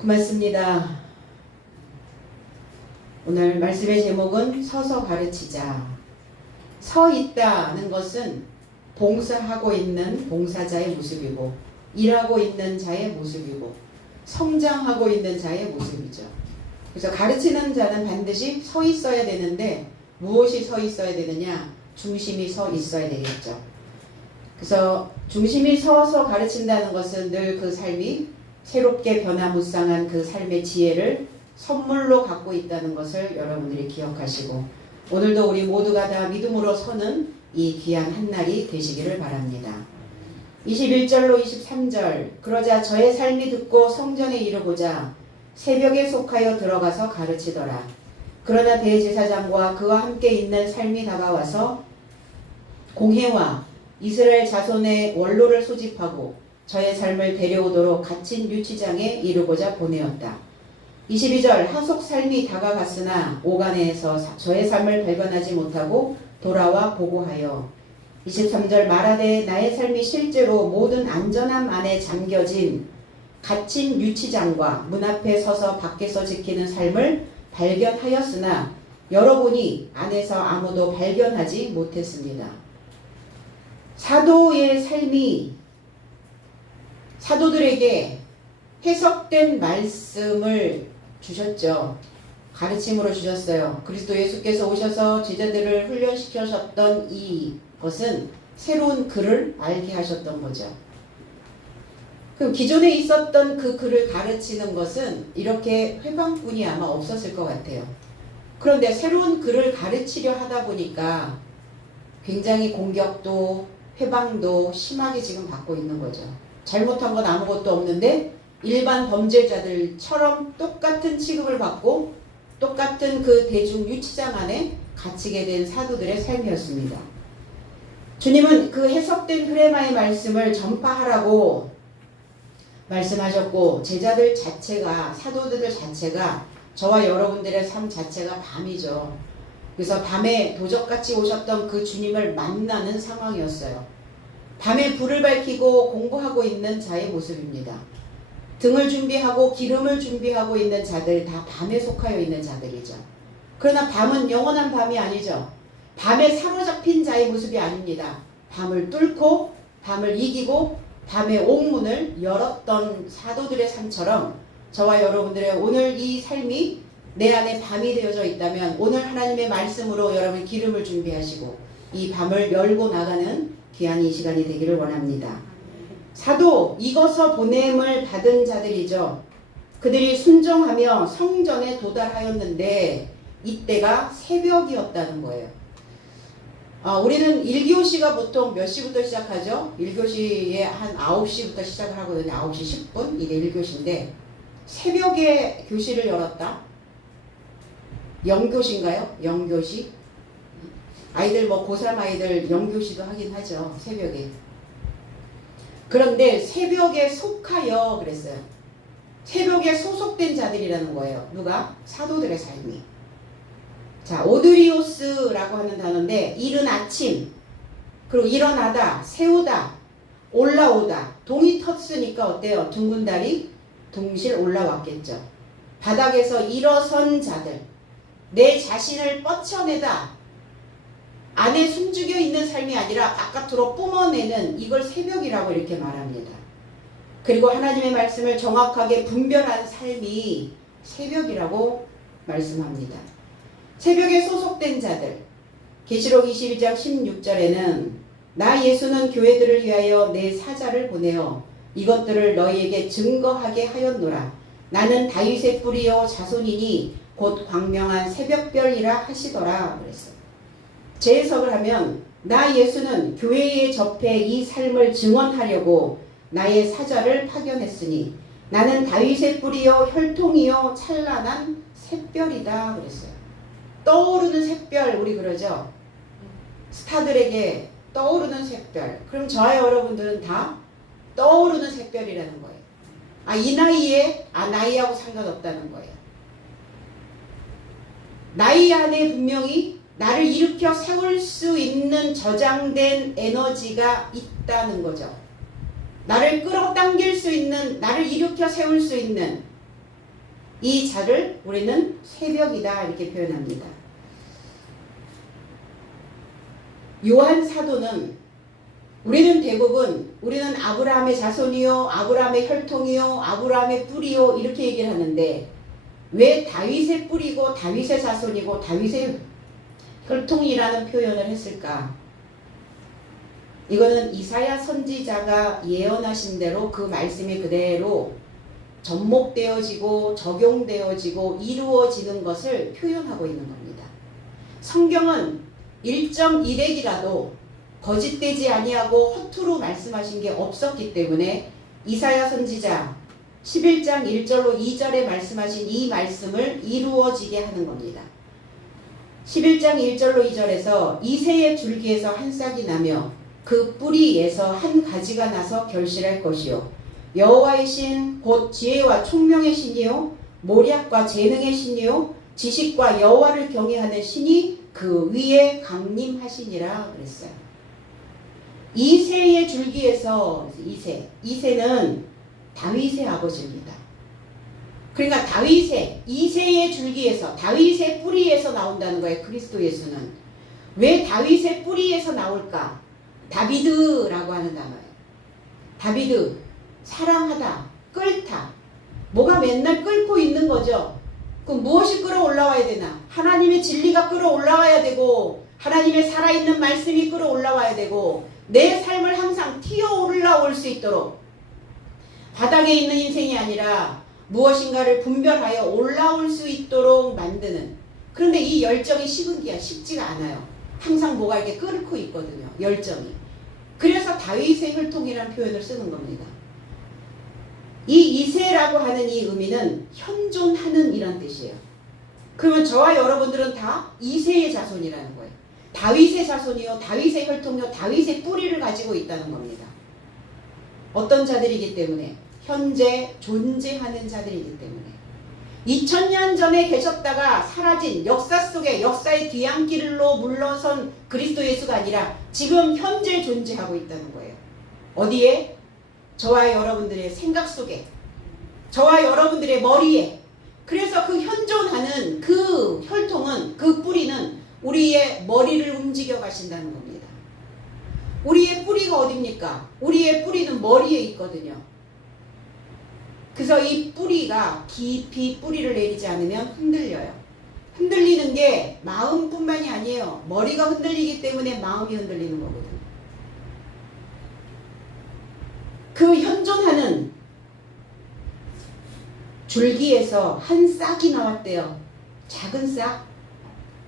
고맙습니다. 오늘 말씀의 제목은 서서 가르치자. 서 있다는 것은 봉사하고 있는 봉사자의 모습이고, 일하고 있는 자의 모습이고, 성장하고 있는 자의 모습이죠. 그래서 가르치는 자는 반드시 서 있어야 되는데, 무엇이 서 있어야 되느냐? 중심이 서 있어야 되겠죠. 그래서 중심이 서서 가르친다는 것은 늘 그 삶이 새롭게 변화무쌍한 그 삶의 지혜를 선물로 갖고 있다는 것을 여러분들이 기억하시고, 오늘도 우리 모두가 다 믿음으로 서는 이 귀한 한날이 되시기를 바랍니다. 21절로 23절, 그러자 저의 삶이 듣고 성전에 이르고자 새벽에 속하여 들어가서 가르치더라. 그러나 대제사장과 그와 함께 있는 삶이 다가와서 공회와 이스라엘 자손의 원로를 소집하고 저의 삶을 데려오도록 갇힌 유치장에 이르고자 보내었다. 22절, 하속 삶이 다가갔으나 오간에서 저의 삶을 발견하지 못하고 돌아와 보고하여 23절, 말하되 나의 삶이 실제로 모든 안전함 안에 잠겨진 갇힌 유치장과 문 앞에 서서 밖에서 지키는 삶을 발견하였으나 열어보니 안에서 아무도 발견하지 못했습니다. 사도의 삶이 사도들에게 해석된 말씀을 주셨죠. 가르침으로 주셨어요. 그리스도 예수께서 오셔서 제자들을 훈련시키셨던 이것은 새로운 글을 알게 하셨던 거죠. 그럼 기존에 있었던 그 글을 가르치는 것은 이렇게 회방뿐이 아마 없었을 것 같아요. 그런데 새로운 글을 가르치려 하다 보니까 굉장히 공격도 회방도 심하게 지금 받고 있는 거죠. 잘못한 건 아무것도 없는데 일반 범죄자들처럼 똑같은 취급을 받고 똑같은 그 대중 유치장 안에 갇히게 된 사도들의 삶이었습니다. 주님은 그 해석된 흐레마의 말씀을 전파하라고 말씀하셨고, 제자들 자체가, 사도들 자체가, 저와 여러분들의 삶 자체가 밤이죠. 그래서 밤에 도적같이 오셨던 그 주님을 만나는 상황이었어요. 밤에 불을 밝히고 공부하고 있는 자의 모습입니다. 등을 준비하고 기름을 준비하고 있는 자들, 다 밤에 속하여 있는 자들이죠. 그러나 밤은 영원한 밤이 아니죠. 밤에 사로잡힌 자의 모습이 아닙니다. 밤을 뚫고 밤을 이기고 밤의 옥문을 열었던 사도들의 삶처럼 저와 여러분들의 오늘 이 삶이 내 안에 밤이 되어져 있다면 오늘 하나님의 말씀으로 여러분 기름을 준비하시고 이 밤을 열고 나가는 귀한 이 시간이 되기를 원합니다. 사도, 익어서 보냄을 받은 자들이죠. 그들이 순종하며 성전에 도달하였는데 이때가 새벽이었다는 거예요. 우리는 1교시가 보통 몇 시부터 시작하죠? 1교시에 한 9시부터 시작을 하거든요. 9시 10분? 이게 1교시인데 새벽에 교시를 열었다? 영교시인가요? 영교시? 아이들 고3 아이들 영교시도 하긴 하죠. 새벽에. 그런데 새벽에 속하여 그랬어요. 새벽에 소속된 자들이라는 거예요. 누가? 사도들의 삶이. 자, 오드리오스라고 하는 단어인데 이른 아침, 그리고 일어나다, 세우다, 올라오다. 동이 텄으니까 어때요? 둥근 달이 둥실 올라왔겠죠. 바닥에서 일어선 자들, 내 자신을 뻗쳐내다, 안에 숨죽여 있는 삶이 아니라 바깥으로 뿜어내는, 이걸 새벽이라고 이렇게 말합니다. 그리고 하나님의 말씀을 정확하게 분별한 삶이 새벽이라고 말씀합니다. 새벽에 소속된 자들, 계시록 22장 16절에는 나 예수는 교회들을 위하여 내 사자를 보내어 이것들을 너희에게 증거하게 하였노라. 나는 다윗의 뿌리요 자손이니 곧 광명한 새벽별이라 하시더라 그랬어요. 재해석을 하면 나 예수는 교회에 접해 이 삶을 증언하려고 나의 사자를 파견했으니 나는 다윗의 뿌리요 혈통이요 찬란한 샛별이다 그랬어요. 떠오르는 샛별, 우리 그러죠? 스타들에게 떠오르는 샛별. 그럼 저와 여러분들은 다 떠오르는 샛별이라는 거예요. 이 나이에 나이하고 상관없다는 거예요. 나이 안에 분명히 나를 일으켜 세울 수 있는 저장된 에너지가 있다는 거죠. 나를 끌어당길 수 있는, 나를 일으켜 세울 수 있는 이 자를 우리는 새벽이다 이렇게 표현합니다. 요한 사도는 우리는 아브라함의 자손이요, 아브라함의 혈통이요, 아브라함의 뿌리요 이렇게 얘기를 하는데 왜 다윗의 뿌리고 다윗의 자손이고 다윗의 혈통이라는 표현을 했을까? 이거는 이사야 선지자가 예언하신 대로 그 말씀이 그대로 접목되어지고 적용되어지고 이루어지는 것을 표현하고 있는 겁니다. 성경은 1.1핵이라도 거짓되지 아니하고 허투루 말씀하신 게 없었기 때문에 이사야 선지자 11장 1절로 2절에 말씀하신 이 말씀을 이루어지게 하는 겁니다. 11장 1절로 2절에서 이새의 줄기에서 한 싹이 나며 그 뿌리에서 한 가지가 나서 결실할 것이요 여호와의 신 곧 지혜와 총명의 신이요 모략과 재능의 신이요 지식과 여호와를 경외하는 신이 그 위에 강림하시니라 그랬어요. 이새의 줄기에서 이새는 다윗의 아버지입니다. 그러니까 이새의 줄기에서 다윗의 뿌리에서 나온다는 거예요. 그리스도 예수는. 왜 다윗의 뿌리에서 나올까? 다비드라고 하는 단어예요. 다비드, 사랑하다, 끓다. 뭐가 맨날 끓고 있는 거죠. 그럼 무엇이 끌어올라와야 되나? 하나님의 진리가 끌어올라와야 되고 하나님의 살아있는 말씀이 끌어올라와야 되고 내 삶을 항상 튀어 올라올 수 있도록 바닥에 있는 인생이 아니라 무엇인가를 분별하여 올라올 수 있도록 만드는. 그런데 이 열정이 식지가 않아요. 항상 뭐가 이렇게 끓고 있거든요. 열정이. 그래서 다윗의 혈통이라는 표현을 쓰는 겁니다. 이 이새라고 하는 이 의미는 현존하는 이란 뜻이에요. 그러면 저와 여러분들은 다 이새의 자손이라는 거예요. 다윗의 자손이요, 다윗의 혈통이요, 다윗의 뿌리를 가지고 있다는 겁니다. 어떤 자들이기 때문에? 현재 존재하는 자들이기 때문에. 2000년 전에 계셨다가 사라진 역사 속에 역사의 뒤안길로 물러선 그리스도 예수가 아니라 지금 현재 존재하고 있다는 거예요. 어디에? 저와 여러분들의 생각 속에, 저와 여러분들의 머리에. 그래서 그 현존하는 그 혈통은, 그 뿌리는 우리의 머리를 움직여 가신다는 겁니다. 우리의 뿌리가 어딥니까? 우리의 뿌리는 머리에 있거든요. 그래서 이 뿌리가 깊이 뿌리를 내리지 않으면 흔들려요. 흔들리는 게 마음뿐만이 아니에요. 머리가 흔들리기 때문에 마음이 흔들리는 거거든요. 그 현존하는 줄기에서 한 싹이 나왔대요. 작은 싹.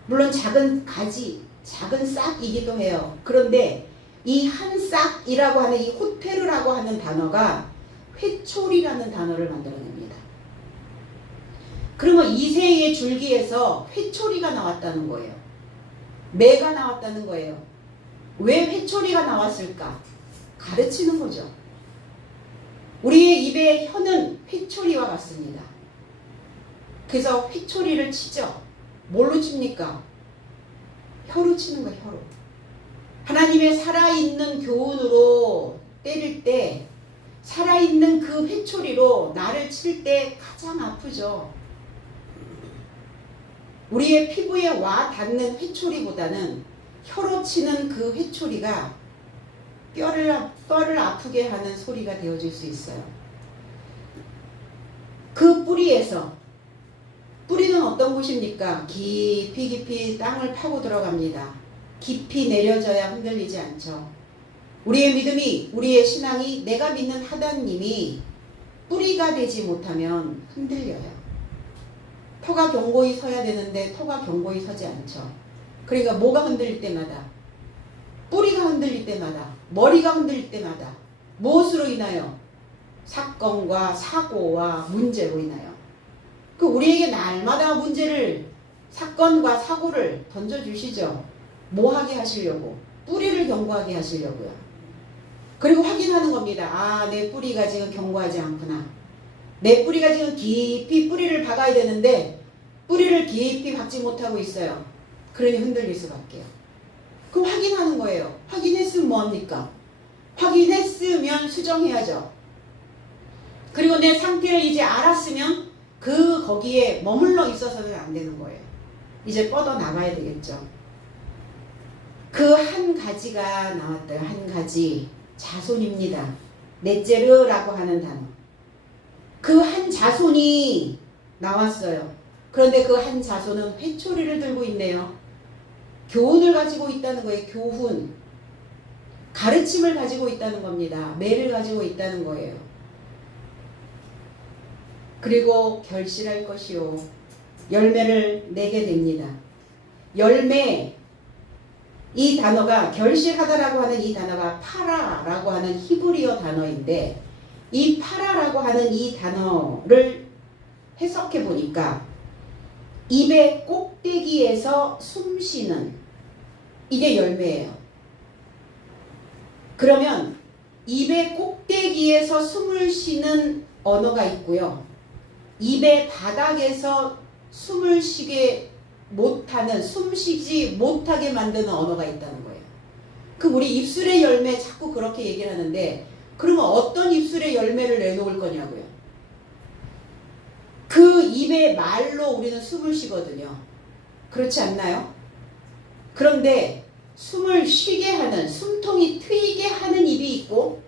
물론 작은 가지, 작은 싹이기도 해요. 그런데 이 한 싹이라고 하는 이 호테르라고 하는 단어가 회초리라는 단어를 만들어냅니다. 그러면 이새의 줄기에서 회초리가 나왔다는 거예요. 매가 나왔다는 거예요. 왜 회초리가 나왔을까? 가르치는 거죠. 우리의 입의 혀는 회초리와 같습니다. 그래서 회초리를 치죠. 뭘로 칩니까? 혀로 치는 거예요. 혀로. 하나님의 살아있는 교훈으로 때릴 때 살아있는 그 회초리로 나를 칠 때 가장 아프죠. 우리의 피부에 와 닿는 회초리보다는 혀로 치는 그 회초리가 뼈를 아프게 하는 소리가 되어질 수 있어요. 그 뿌리에서, 뿌리는 어떤 곳입니까? 깊이 땅을 파고 들어갑니다. 깊이 내려져야 흔들리지 않죠. 우리의 믿음이, 우리의 신앙이, 내가 믿는 하나님이 뿌리가 되지 못하면 흔들려요. 터가 견고히 서야 되는데 터가 견고히 서지 않죠. 그러니까 뭐가 흔들릴 때마다, 뿌리가 흔들릴 때마다, 머리가 흔들릴 때마다 무엇으로 인하여? 사건과 사고와 문제로 인하여. 그 우리에게 날마다 문제를, 사건과 사고를 던져주시죠. 뭐 하게 하시려고? 뿌리를 견고하게 하시려고요. 그리고 확인하는 겁니다. 아, 내 뿌리가 지금 견고하지 않구나. 내 뿌리가 지금 깊이 뿌리를 박아야 되는데 뿌리를 깊이 박지 못하고 있어요. 그러니 흔들릴 수밖에요. 그럼 확인하는 거예요. 확인했으면 뭐합니까? 확인했으면 수정해야죠. 그리고 내 상태를 이제 알았으면 거기에 머물러 있어서는 안 되는 거예요. 이제 뻗어 나가야 되겠죠. 그 한 가지가 나왔어요. 한 가지. 자손입니다. 넷제르라고 하는 단어. 그 한 자손이 나왔어요. 그런데 그 한 자손은 회초리를 들고 있네요. 교훈을 가지고 있다는 거예요. 교훈. 가르침을 가지고 있다는 겁니다. 매를 가지고 있다는 거예요. 그리고 결실할 것이요. 열매를 내게 됩니다. 열매. 이 단어가 결실하다라고 하는 이 단어가 파라라고 하는 히브리어 단어인데 이 파라라고 하는 이 단어를 해석해 보니까 입의 꼭대기에서 숨쉬는 이게 열매예요. 그러면 입의 꼭대기에서 숨을 쉬는 언어가 있고요. 입의 바닥에서 숨을 쉬게 못하는, 숨쉬지 못하게 만드는 언어가 있다는 거예요. 우리 입술의 열매 자꾸 그렇게 얘기를 하는데 그러면 어떤 입술의 열매를 내놓을 거냐고요. 그 입의 말로 우리는 숨을 쉬거든요. 그렇지 않나요? 그런데 숨을 쉬게 하는, 숨통이 트이게 하는 입이 있고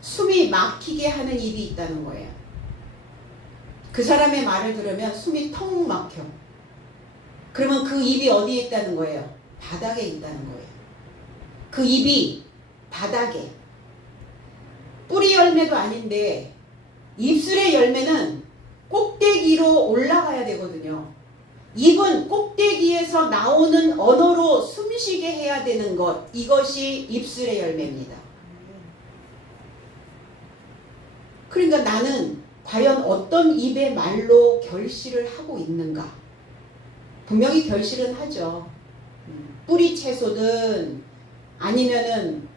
숨이 막히게 하는 입이 있다는 거예요. 그 사람의 말을 들으면 숨이 턱 막혀. 그러면 그 입이 어디에 있다는 거예요? 바닥에 있다는 거예요. 그 입이 바닥에. 뿌리 열매도 아닌데 입술의 열매는 꼭대기로 올라가야 되거든요. 입은 꼭대기에서 나오는 언어로 숨쉬게 해야 되는 것. 이것이 입술의 열매입니다. 그러니까 나는 과연 어떤 입의 말로 결실을 하고 있는가? 분명히 결실은 하죠. 뿌리 채소든 아니면은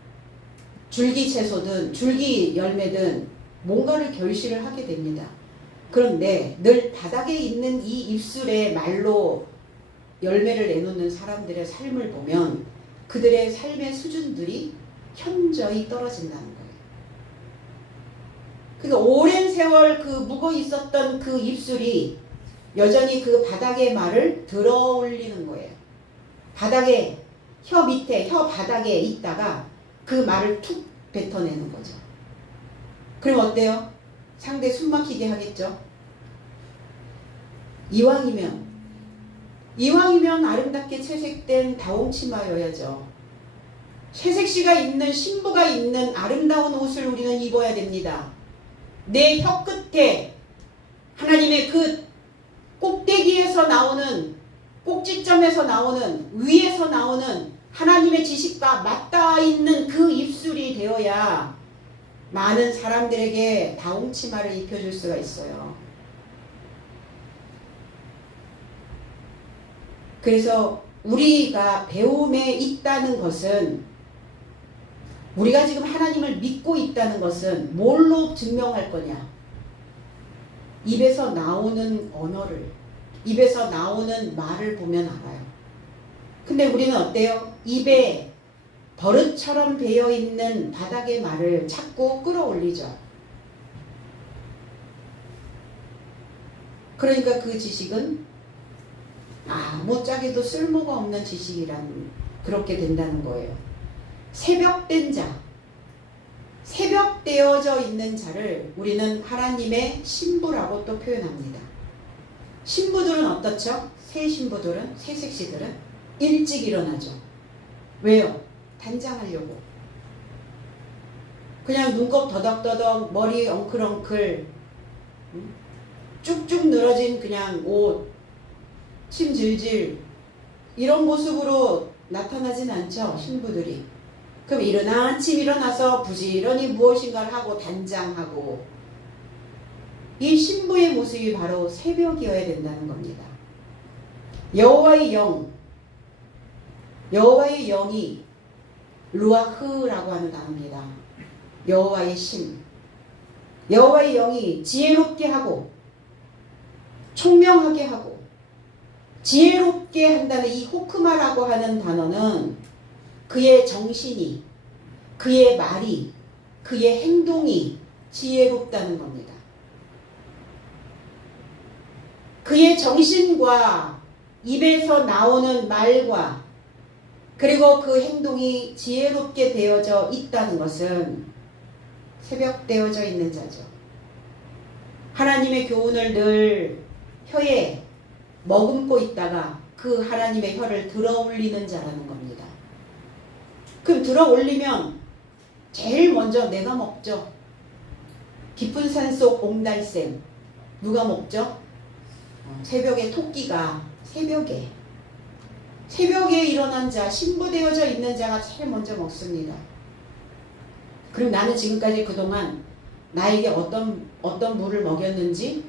줄기 채소든 줄기 열매든 뭔가를 결실을 하게 됩니다. 그런데 늘 바닥에 있는 이 입술의 말로 열매를 내놓는 사람들의 삶을 보면 그들의 삶의 수준들이 현저히 떨어진다는 거예요. 그러니까 오랜 세월 그 묵어 있었던 그 입술이 여전히 그 바닥의 말을 들어 올리는 거예요. 바닥에, 혀 밑에, 혀 바닥에 있다가 그 말을 툭 뱉어내는 거죠. 그럼 어때요? 상대 숨 막히게 하겠죠? 이왕이면 아름답게 채색된 다홍치마여야죠. 채색시가 있는, 신부가 있는 아름다운 옷을 우리는 입어야 됩니다. 내 혀 끝에 하나님의 그 꼭대기에서 나오는, 꼭지점에서 나오는, 위에서 나오는 하나님의 지식과 맞닿아 있는 그 입술이 되어야 많은 사람들에게 다홍치마를 입혀줄 수가 있어요. 그래서 우리가 배움에 있다는 것은, 우리가 지금 하나님을 믿고 있다는 것은 뭘로 증명할 거냐? 입에서 나오는 언어를, 입에서 나오는 말을 보면 알아요. 근데 우리는 어때요? 입에 버릇처럼 배어있는 바닥의 말을 자꾸 끌어올리죠. 그러니까 그 지식은 아무짝에도 쓸모가 없는 지식이란, 그렇게 된다는 거예요. 새벽된 자, 새벽되어져 있는 자를 우리는 하나님의 신부라고 또 표현합니다. 신부들은 어떻죠? 새 신부들은, 새 색시들은 일찍 일어나죠. 왜요? 단장하려고. 그냥 눈곱 더덕더덕, 머리 엉클엉클, 쭉쭉 늘어진 그냥 옷, 침 질질, 이런 모습으로 나타나진 않죠, 신부들이. 그럼 아침 일어나서 부지런히 무엇인가를 하고 단장하고, 이 신부의 모습이 바로 새벽이어야 된다는 겁니다. 여호와의 영이 루아흐라고 하는 단어입니다. 여호와의 신, 여호와의 영이 지혜롭게 하고 총명하게 하고 지혜롭게 한다는 이 호크마라고 하는 단어는 그의 정신이, 그의 말이, 그의 행동이 지혜롭다는 겁니다. 그의 정신과 입에서 나오는 말과 그리고 그 행동이 지혜롭게 되어져 있다는 것은 새벽되어져 있는 자죠. 하나님의 교훈을 늘 혀에 머금고 있다가 그 하나님의 혀를 들어 올리는 자라는 겁니다. 그럼 들어 올리면 제일 먼저 내가 먹죠. 깊은 산속 옥날샘 누가 먹죠? 새벽에 토끼가 새벽에 일어난 자, 신부되어져 있는 자가 제일 먼저 먹습니다. 그럼 나는 지금까지 그동안 나에게 어떤 물을 먹였는지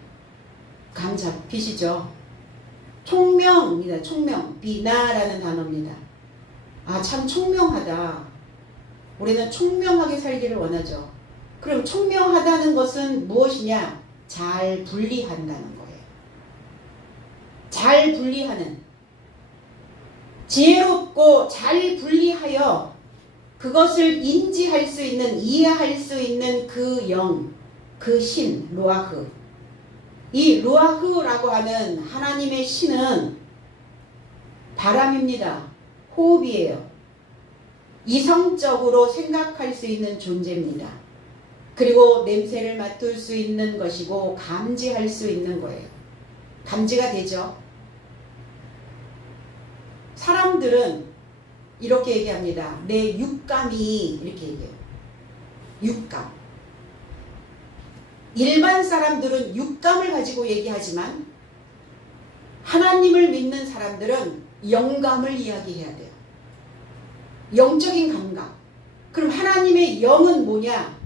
감 잡히시죠? 총명입니다. 총명. 비나라는 단어입니다. 아, 참 총명하다. 우리는 총명하게 살기를 원하죠. 그럼 총명하다는 것은 무엇이냐? 잘 분리한다는 거예요. 잘 분리하는. 지혜롭고 잘 분리하여 그것을 인지할 수 있는, 이해할 수 있는 그 영, 그 신, 루아흐. 이 루아흐라고 하는 하나님의 신은 바람입니다. 호흡이에요. 이성적으로 생각할 수 있는 존재입니다. 그리고 냄새를 맡을 수 있는 것이고 감지할 수 있는 거예요. 감지가 되죠. 사람들은 이렇게 얘기합니다. 내 육감이 이렇게 얘기해요. 육감. 일반 사람들은 육감을 가지고 얘기하지만 하나님을 믿는 사람들은 영감을 이야기해야 돼요. 영적인 감각. 그럼 하나님의 영은 뭐냐?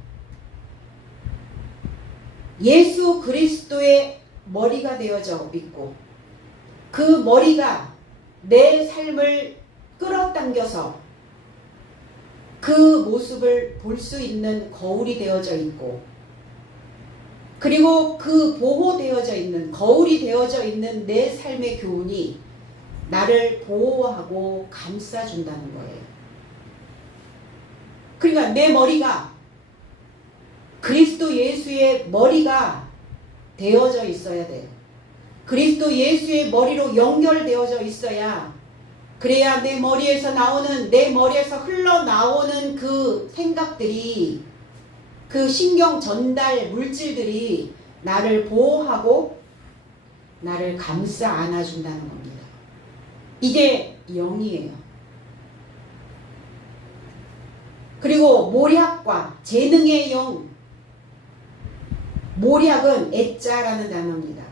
예수 그리스도의 머리가 되어져 있고 그 머리가 내 삶을 끌어당겨서 그 모습을 볼 수 있는 거울이 되어져 있고 그리고 그 보호되어져 있는 거울이 되어져 있는 내 삶의 교훈이 나를 보호하고 감싸준다는 거예요. 그러니까 내 머리가 그리스도 예수의 머리가 되어져 있어야 돼요. 그리스도 예수의 머리로 연결되어져 있어야 그래야 내 머리에서 흘러나오는 그 생각들이 그 신경 전달 물질들이 나를 보호하고 나를 감싸 안아준다는 겁니다. 이게 영이에요. 그리고 모략과 재능의 영. 모략은 애자라는 단어입니다.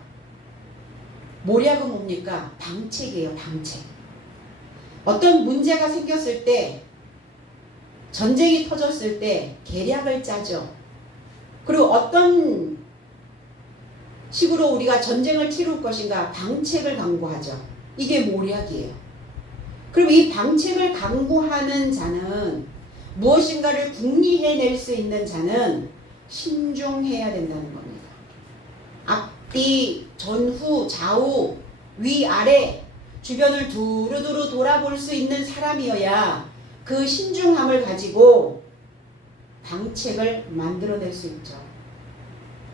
모략은 뭡니까? 방책이에요. 방책. 어떤 문제가 생겼을 때 전쟁이 터졌을 때 계략을 짜죠. 그리고 어떤 식으로 우리가 전쟁을 치룰 것인가 방책을 강구하죠. 이게 모략이에요. 그럼 이 방책을 강구하는 자는 무엇인가를 궁리해낼 수 있는 자는 신중해야 된다는 겁니다. 앞뒤, 전후, 좌우, 위아래 주변을 두루두루 돌아볼 수 있는 사람이어야 그 신중함을 가지고 방책을 만들어낼 수 있죠.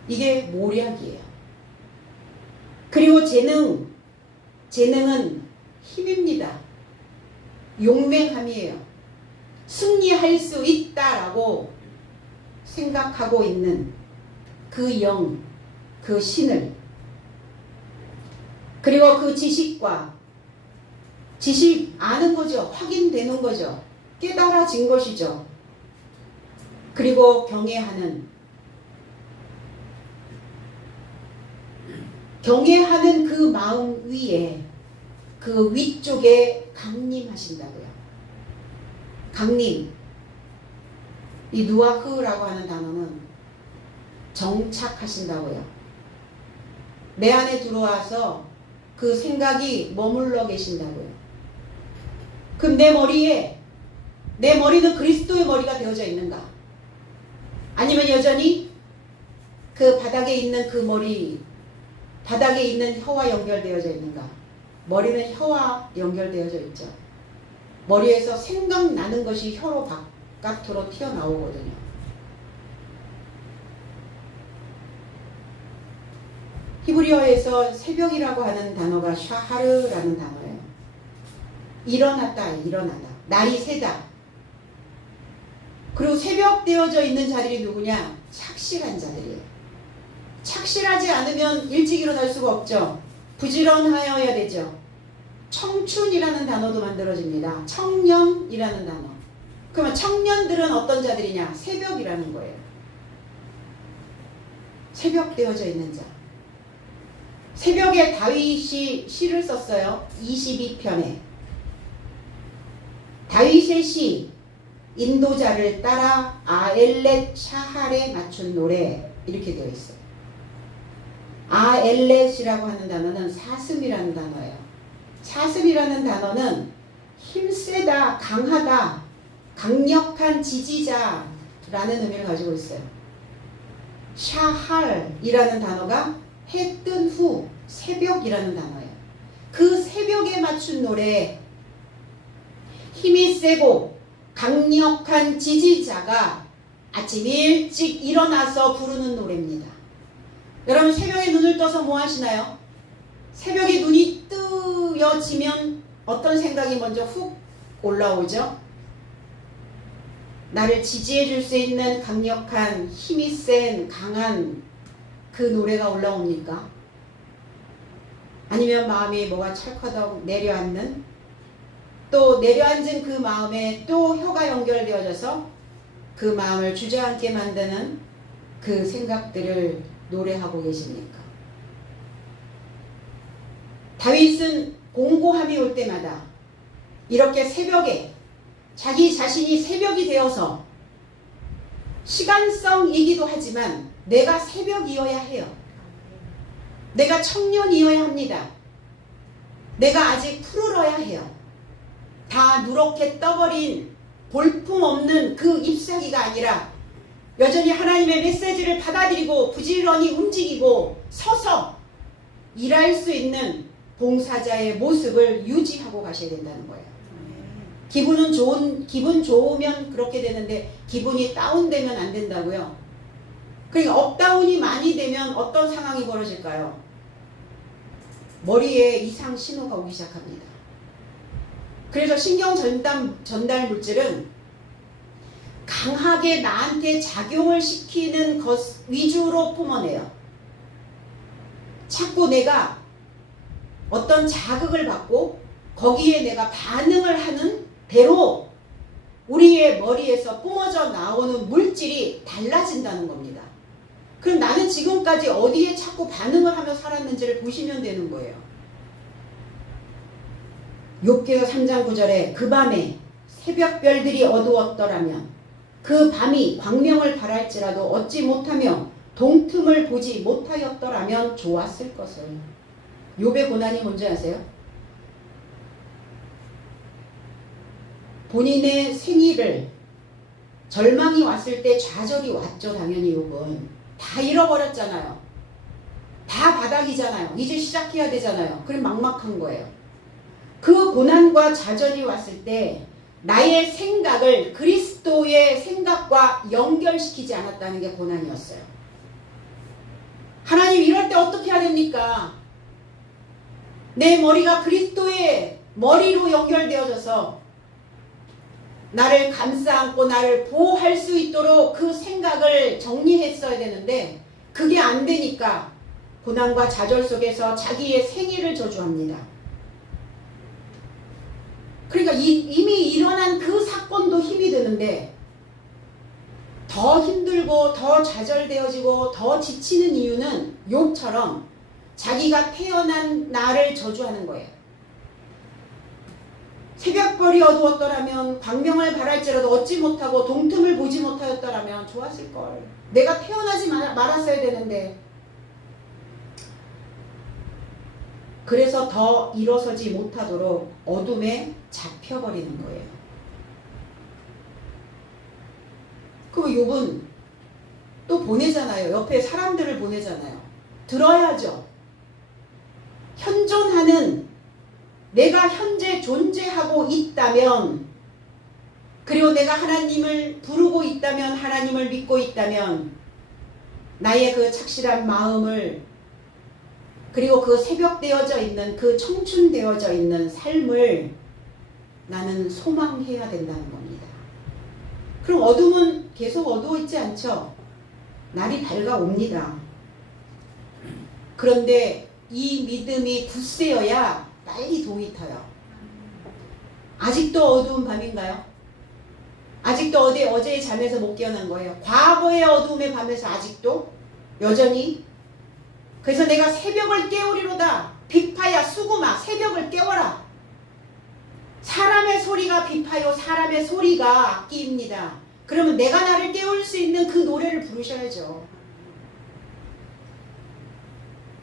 이게 모략이에요. 그리고 재능은 힘입니다. 용맹함이에요. 승리할 수 있다라고 생각하고 있는 그 영, 그 신을 그리고 그 지식 아는 거죠. 확인되는 거죠. 깨달아진 것이죠. 그리고 경외하는 그 마음 위에 그 위쪽에 강림하신다고요. 강림. 이 누아흐라고 하는 단어는 정착하신다고요. 내 안에 들어와서 그 생각이 머물러 계신다고요. 그럼 내 머리는 그리스도의 머리가 되어져 있는가? 아니면 여전히 그 바닥에 있는 그 머리, 바닥에 있는 혀와 연결되어져 있는가? 머리는 혀와 연결되어져 있죠. 머리에서 생각나는 것이 혀로 바깥으로 튀어나오거든요. 히브리어에서 새벽이라고 하는 단어가 샤하르라는 단어예요. 일어났다, 일어나다. 날이 새다. 그리고 새벽 되어져 있는 자들이 누구냐? 착실한 자들이에요. 착실하지 않으면 일찍 일어날 수가 없죠. 부지런하여야 되죠. 청춘이라는 단어도 만들어집니다. 청년이라는 단어. 그러면 청년들은 어떤 자들이냐? 새벽이라는 거예요. 새벽 되어져 있는 자. 새벽에 다윗이 시를 썼어요. 22편에. 다윗의 시, 인도자를 따라 아엘렛 샤할에 맞춘 노래, 이렇게 되어 있어요. 아엘렛이라고 하는 단어는 사슴이라는 단어예요. 사슴이라는 단어는 힘세다, 강하다, 강력한 지지자라는 의미를 가지고 있어요. 샤할이라는 단어가 해 뜬 후 새벽이라는 단어예요. 그 새벽에 맞춘 노래, 힘이 세고 강력한 지지자가 아침 일찍 일어나서 부르는 노래입니다. 여러분 새벽에 눈을 떠서 뭐 하시나요? 새벽에 눈이 뜨여지면 어떤 생각이 먼저 훅 올라오죠? 나를 지지해 줄 수 있는 강력한 힘이 센 강한 그 노래가 올라옵니까? 아니면 마음이 뭐가 철커덕 내려앉는, 또 내려앉은 그 마음에 또 혀가 연결되어져서 그 마음을 주저앉게 만드는 그 생각들을 노래하고 계십니까? 다윗은 공고함이 올 때마다 이렇게 새벽에 자기 자신이 새벽이 되어서 시간성이기도 하지만 내가 새벽이어야 해요. 내가 청년이어야 합니다. 내가 아직 푸르러야 해요. 다 누렇게 떠버린 볼품없는 그 잎사귀가 아니라 여전히 하나님의 메시지를 받아들이고 부지런히 움직이고 서서 일할 수 있는 봉사자의 모습을 유지하고 가셔야 된다는 거예요. 기분 좋으면 그렇게 되는데 기분이 다운되면 안 된다고요. 그러니까 업다운이 많이 되면 어떤 상황이 벌어질까요? 머리에 이상 신호가 오기 시작합니다. 그래서 신경 전달 물질은 강하게 나한테 작용을 시키는 것 위주로 뿜어내요. 자꾸 내가 어떤 자극을 받고 거기에 내가 반응을 하는 대로 우리의 머리에서 뿜어져 나오는 물질이 달라진다는 겁니다. 그럼 나는 지금까지 어디에 자꾸 반응을 하며 살았는지를 보시면 되는 거예요. 욥기서 3장 9절에 그 밤에 새벽별들이 어두웠더라면 그 밤이 광명을 발할지라도 얻지 못하며 동틈을 보지 못하였더라면 좋았을 것을. 욥의 고난이 뭔지 아세요? 본인의 생일을 절망이 왔을 때 좌절이 왔죠. 당연히 욥은. 다 잃어버렸잖아요. 다 바닥이잖아요. 이제 시작해야 되잖아요. 그럼 막막한 거예요. 그 고난과 좌절이 왔을 때 나의 생각을 그리스도의 생각과 연결시키지 않았다는 게 고난이었어요. 하나님 이럴 때 어떻게 해야 됩니까? 내 머리가 그리스도의 머리로 연결되어져서 나를 감싸안고 나를 보호할 수 있도록 그 생각을 정리했어야 되는데 그게 안 되니까 고난과 좌절 속에서 자기의 생애를 저주합니다. 그러니까 이미 일어난 그 사건도 힘이 드는데 더 힘들고 더 좌절되어지고 더 지치는 이유는 욥처럼 자기가 태어난 나를 저주하는 거예요. 새벽별이 어두웠더라면 광명을 발할지라도 얻지 못하고 동틈을 보지 못하였더라면 좋았을걸. 내가 태어나지 말았어야 되는데. 그래서 더 일어서지 못하도록 어둠에 잡혀버리는 거예요. 그럼 욥은 또 보내잖아요. 옆에 사람들을 보내잖아요. 들어야죠. 현존하는 내가 현재 존재하고 있다면, 그리고 내가 하나님을 부르고 있다면, 하나님을 믿고 있다면 나의 그 착실한 마음을 그리고 그 새벽되어져 있는 그 청춘되어져 있는 삶을 나는 소망해야 된다는 겁니다. 그럼 어둠은 계속 어두워 있지 않죠? 날이 밝아옵니다. 그런데 이 믿음이 굳세어야 빨리 동이 터요. 아직도 어두운 밤인가요? 아직도 어제의 잠에서 못 깨어난 거예요. 과거의 어두움의 밤에서 아직도 여전히. 그래서 내가 새벽을 깨우리로다. 비파야 수구마 새벽을 깨워라. 사람의 소리가 비파요 사람의 소리가 악기입니다. 그러면 내가 나를 깨울 수 있는 그 노래를 부르셔야죠.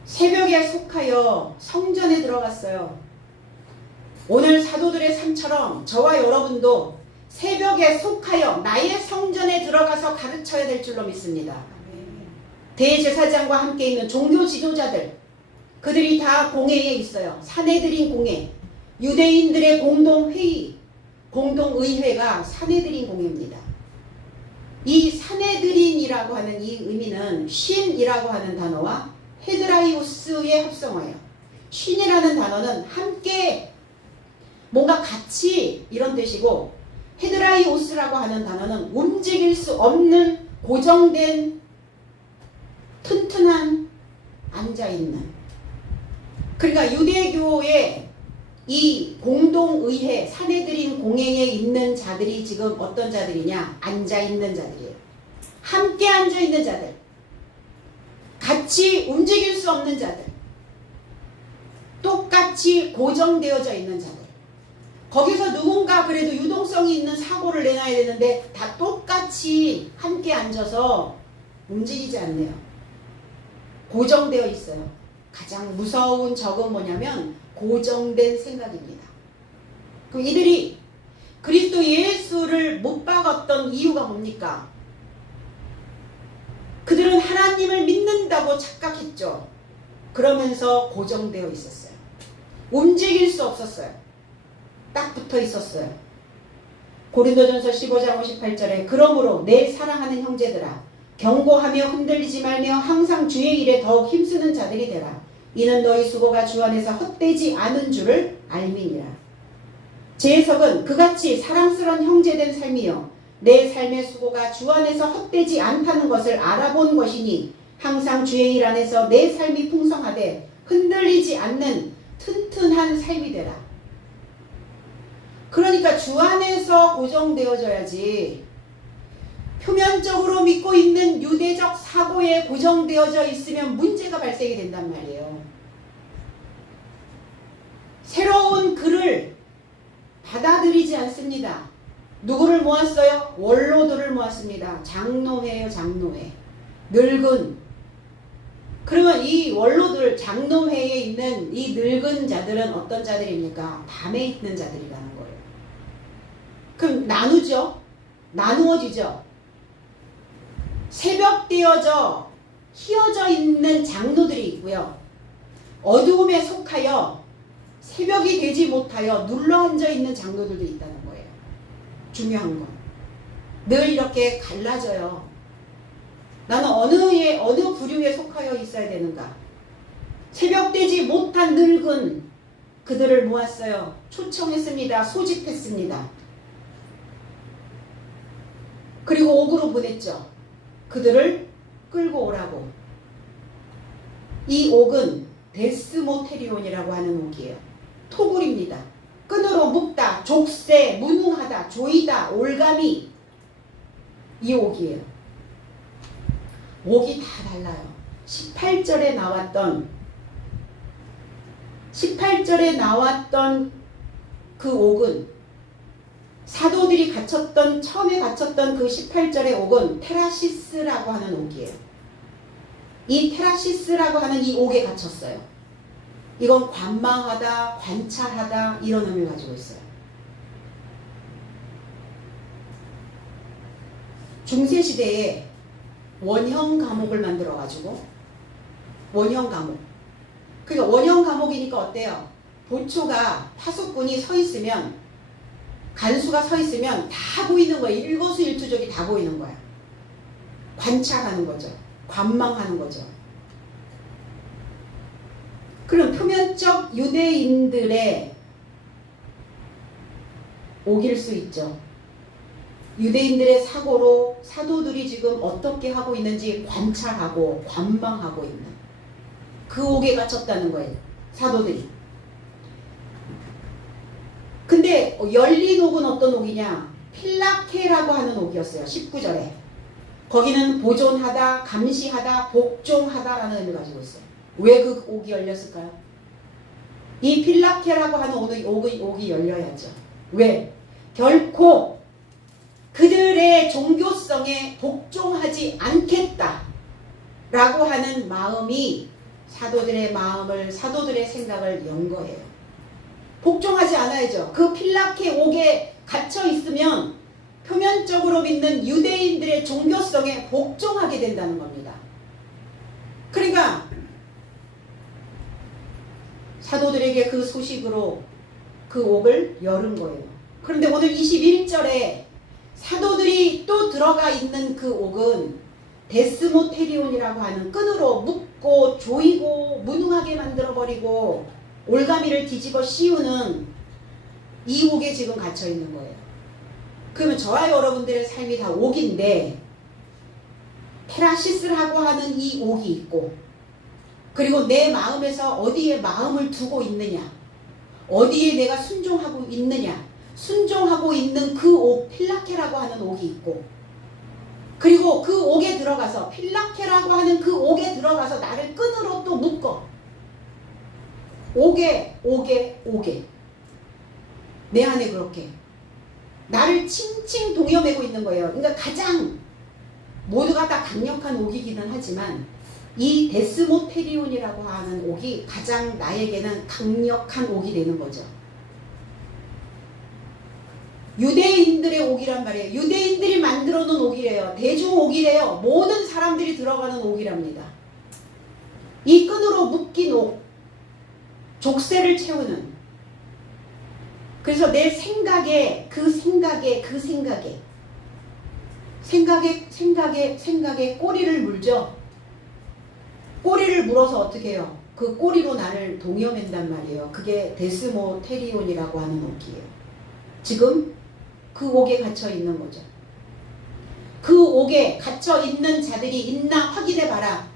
새벽에 속하여 성전에 들어갔어요. 오늘 사도들의 삶처럼 저와 여러분도 새벽에 속하여 나의 성전에 들어가서 가르쳐야 될 줄로 믿습니다. 대제사장과 함께 있는 종교 지도자들, 그들이 다 공회에 있어요. 사내들인 공회, 유대인들의 공동회의, 공동의회가 사내들인 공회입니다. 이 사내들인이라고 하는 이 의미는 쉰이라고 하는 단어와 헤드라이오스의 합성어예요. 쉰이라는 단어는 함께 뭔가 같이 이런 뜻이고, 헤드라이오스라고 하는 단어는 움직일 수 없는 고정된 튼튼한 앉아있는. 그러니까 유대교의 이 공동의회 사내들인 공회에 있는 자들이 지금 어떤 자들이냐? 앉아있는 자들이에요. 함께 앉아있는 자들, 같이 움직일 수 없는 자들, 똑같이 고정되어져 있는 자들. 거기서 누군가 그래도 유동성이 있는 사고를 내놔야 되는데 다 똑같이 함께 앉아서 움직이지 않네요. 고정되어 있어요. 가장 무서운 적은 뭐냐면 고정된 생각입니다. 그럼 이들이 그리스도 예수를 못 박았던 이유가 뭡니까? 그들은 하나님을 믿는다고 착각했죠. 그러면서 고정되어 있었어요. 움직일 수 없었어요. 딱 붙어 있었어요. 고린도전서 15장 58절에 그러므로 내 사랑하는 형제들아 경고하며 흔들리지 말며 항상 주의 일에 더욱 힘쓰는 자들이 되라. 이는 너희 수고가 주 안에서 헛되지 않은 줄을 알미니라. 제 해석은 그같이 사랑스러운 형제된 삶이요 내 삶의 수고가 주 안에서 헛되지 않다는 것을 알아본 것이니 항상 주의 일 안에서 내 삶이 풍성하되 흔들리지 않는 튼튼한 삶이 되라. 그러니까 주 안에서 고정되어져야지 표면적으로 믿고 있는 유대적 사고에 고정되어져 있으면 문제가 발생이 된단 말이에요. 새로운 글을 받아들이지 않습니다. 누구를 모았어요? 원로들을 모았습니다. 장로회예요, 장로회. 늙은. 그러면 이 원로들, 장로회에 있는 이 늙은 자들은 어떤 자들입니까? 밤에 있는 자들이라는 거예요. 그럼 나누죠? 나누어지죠? 새벽되어져 휘어져 있는 장로들이 있고요. 어두움에 속하여 새벽이 되지 못하여 눌러앉아 있는 장로들도 있다는 거예요. 중요한 건. 늘 이렇게 갈라져요. 나는 어느 부류에 속하여 있어야 되는가? 새벽되지 못한 늙은 그들을 모았어요. 초청했습니다. 소집했습니다. 그리고 옥으로 보냈죠. 그들을 끌고 오라고. 이 옥은 데스모테리온이라고 하는 옥이에요. 토굴입니다. 끈으로 묶다, 족쇄, 무능하다, 조이다, 올가미. 이 옥이에요. 옥이 다 달라요. 18절에 나왔던 그 옥은 사도들이 처음에 갇혔던 그 18절의 옥은 테라시스라고 하는 옥이에요. 이 테라시스라고 하는 이 옥에 갇혔어요. 이건 관망하다, 관찰하다 이런 의미를 가지고 있어요. 중세시대에 원형 감옥을 만들어가지고 원형 감옥. 그러니까 원형 감옥이니까 어때요? 보초가 파수꾼이 서 있으면 간수가 서 있으면 다 보이는 거예요. 일거수일투족이 다 보이는 거야. 관찰하는 거죠. 관망하는 거죠. 그럼 표면적 유대인들의 옥일 수 있죠. 유대인들의 사고로 사도들이 지금 어떻게 하고 있는지 관찰하고 관망하고 있는 그 옥에 갇혔다는 거예요. 사도들이. 근데 열린 옥은 어떤 옥이냐? 필라케라고 하는 옥이었어요. 19절에. 거기는 보존하다, 감시하다, 복종하다라는 의미를 가지고 있어요. 왜 그 옥이 열렸을까요? 이 필라케라고 하는 옥이 열려야죠. 왜? 결코 그들의 종교성에 복종하지 않겠다 라고 하는 마음이 사도들의 마음을, 사도들의 생각을 연 거예요. 복종하지 않아야죠. 그 필라케 옥에 갇혀 있으면 표면적으로 믿는 유대인들의 종교성에 복종하게 된다는 겁니다. 그러니까 사도들에게 그 소식으로 그 옥을 열은 거예요. 그런데 오늘 21절에 사도들이 또 들어가 있는 그 옥은 데스모테리온이라고 하는 끈으로 묶고 조이고 무능하게 만들어버리고 올가미를 뒤집어 씌우는 이 옥에 지금 갇혀 있는 거예요. 그러면 저와 여러분들의 삶이 다 옥인데 테라시스라고 하는 이 옥이 있고, 그리고 내 마음에서 어디에 마음을 두고 있느냐, 어디에 내가 순종하고 있느냐, 순종하고 있는 그 옥, 필라케라고 하는 옥이 있고, 그리고 그 옥에 들어가서, 필라케라고 하는 그 옥에 들어가서 나를 끈으로 또 묶어. 옥에 내 안에 그렇게 나를 칭칭 동여매고 있는 거예요. 그러니까 가장 모두가 다 강력한 옥이기는 하지만 이 데스모테리온이라고 하는 옥이 가장 나에게는 강력한 옥이 되는 거죠. 유대인들의 옥이란 말이에요. 유대인들이 만들어 놓은 옥이래요. 대중옥이래요. 모든 사람들이 들어가는 옥이랍니다. 이 끈으로 묶인 옥, 족쇄를 채우는, 그래서 내 생각에 꼬리를 물죠. 꼬리를 물어서 어떻게 해요? 그 꼬리로 나를 동여맨단 말이에요. 그게 데스모테리온이라고 하는 옥이에요. 지금 그 옥에 갇혀 있는 거죠. 그 옥에 갇혀 있는 자들이 있나 확인해 봐라.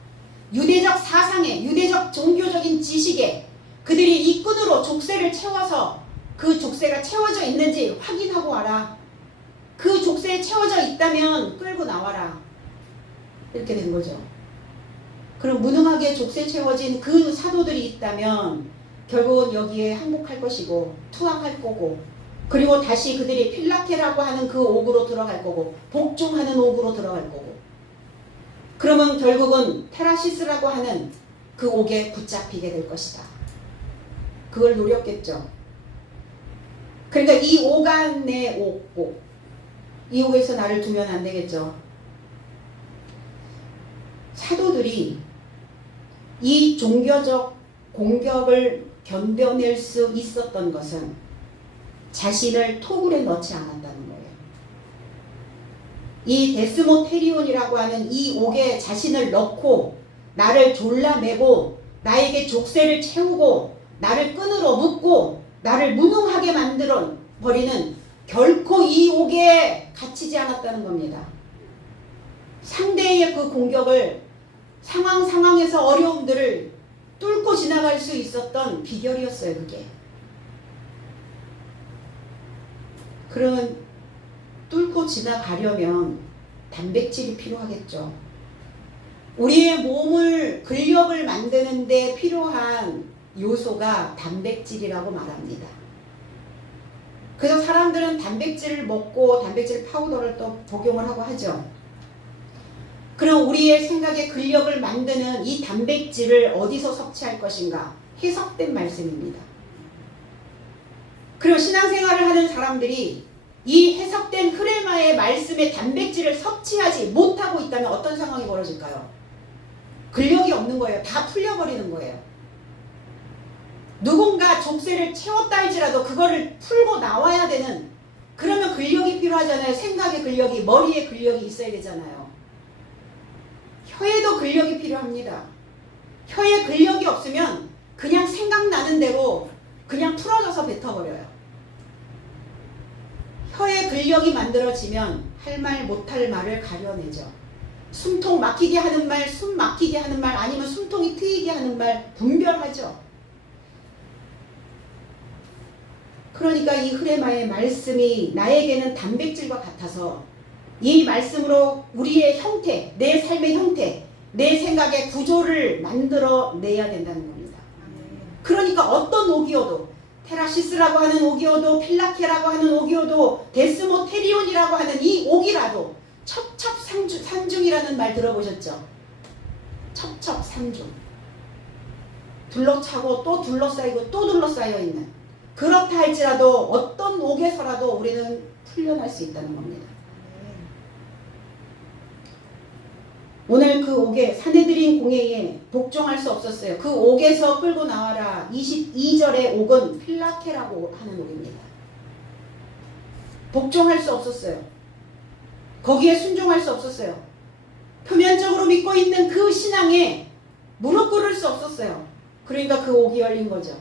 유대적 사상에, 유대적 종교적인 지식에 그들이 이 끈으로 족쇄를 채워서 그 족쇄가 채워져 있는지 확인하고 와라. 그 족쇄에 채워져 있다면 끌고 나와라. 이렇게 된 거죠. 그럼 무능하게 족쇄 채워진 그 사도들이 있다면 결국은 여기에 항복할 것이고 투항할 거고, 그리고 다시 그들이 필라케라고 하는 그 옥으로 들어갈 거고 복종하는 옥으로 들어갈 거고, 그러면 결국은 테라시스라고 하는 그 옥에 붙잡히게 될 것이다. 그걸 노렸겠죠. 그러니까 이 옥 안에 옥, 이 옥에서 나를 두면 안 되겠죠. 사도들이 이 종교적 공격을 견뎌낼 수 있었던 것은 자신을 토굴에 넣지 않았다는 거예요. 이 데스모테리온이라고 하는 이 옥에 자신을 넣고 나를 졸라매고 나에게 족쇄를 채우고 나를 끈으로 묶고 나를 무능하게 만들어 버리는, 결코 이 옥에 갇히지 않았다는 겁니다. 상대의 그 공격을, 상황에서 어려움들을 뚫고 지나갈 수 있었던 비결이었어요, 그게. 그러면 뚫고 지나가려면 단백질이 필요하겠죠. 우리의 몸을, 근력을 만드는 데 필요한 요소가 단백질이라고 말합니다. 그래서 사람들은 단백질을 먹고 단백질 파우더를 또 복용을 하고 하죠. 그럼 우리의 생각의 근력을 만드는 이 단백질을 어디서 섭취할 것인가? 해석된 말씀입니다. 그리고 신앙생활을 하는 사람들이 이 해석된 흐레마의 말씀의 단백질을 섭취하지 못하고 있다면 어떤 상황이 벌어질까요? 근력이 없는 거예요. 다 풀려버리는 거예요. 누군가 족쇄를 채웠다 할지라도 그거를 풀고 나와야 되는, 그러면 근력이 필요하잖아요. 생각의 근력이, 머리의 근력이 있어야 되잖아요. 혀에도 근력이 필요합니다. 혀에 근력이 없으면 그냥 생각나는 대로 그냥 풀어져서 뱉어버려요. 혀의 근력이 만들어지면 할 말 못할 말을 가려내죠. 숨통 막히게 하는 말, 숨 막히게 하는 말, 아니면 숨통이 트이게 하는 말 분별하죠. 그러니까 이 흐레마의 말씀이 나에게는 단백질과 같아서 이 말씀으로 우리의 형태, 내 삶의 형태, 내 생각의 구조를 만들어내야 된다는 겁니다. 그러니까 어떤 옥이어도, 테라시스라고 하는 옥이어도, 필라케라고 하는 옥이어도, 데스모테리온이라고 하는 이 옥이라도 첩첩산중이라는 말 들어보셨죠? 첩첩산중. 둘러차고 또 둘러싸이고 또 둘러싸여 있는, 그렇다 할지라도 어떤 옥에서라도 우리는 풀려날 수 있다는 겁니다. 오늘 그 옥에 사내들인 공회에 복종할 수 없었어요. 그 옥에서 끌고 나와라. 22절의 옥은 필라케라고 하는 옥입니다. 복종할 수 없었어요. 거기에 순종할 수 없었어요. 표면적으로 믿고 있는 그 신앙에 무릎 꿇을 수 없었어요. 그러니까 그 옥이 열린 거죠.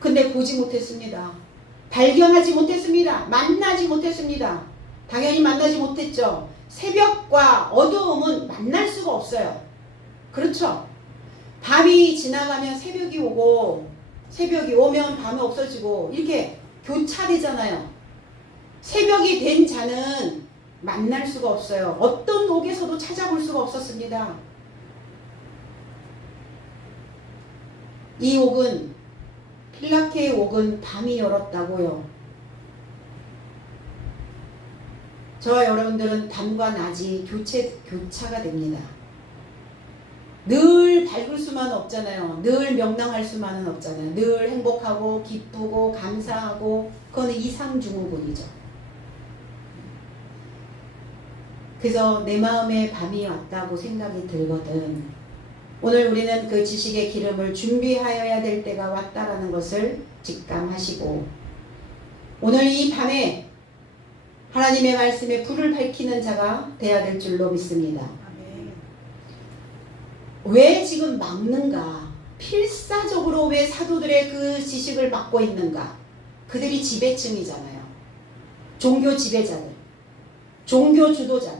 근데 보지 못했습니다. 발견하지 못했습니다. 만나지 못했습니다. 당연히 만나지 못했죠. 새벽과 어두움은 만날 수가 없어요. 그렇죠? 밤이 지나가면 새벽이 오고, 새벽이 오면 밤이 없어지고, 이렇게 교차되잖아요. 새벽이 된 자는 만날 수가 없어요. 어떤 옥에서도 찾아볼 수가 없었습니다. 이 옥은, 필라케의 옥은 밤이 열었다고요. 저와 여러분들은 밤과 낮이 교차가 됩니다. 늘 밝을 수만은 없잖아요. 늘 명랑할 수만은 없잖아요. 늘 행복하고 기쁘고 감사하고, 그거는 이상증후군이죠. 그래서 내 마음에 밤이 왔다고 생각이 들거든. 오늘 우리는 그 지식의 기름을 준비하여야 될 때가 왔다라는 것을 직감하시고, 오늘 이 밤에 하나님의 말씀에 불을 밝히는 자가 되어야 될 줄로 믿습니다. 왜 지금 막는가? 필사적으로 왜 사도들의 그 지식을 막고 있는가? 그들이 지배층이잖아요. 종교 지배자들, 종교 주도자들,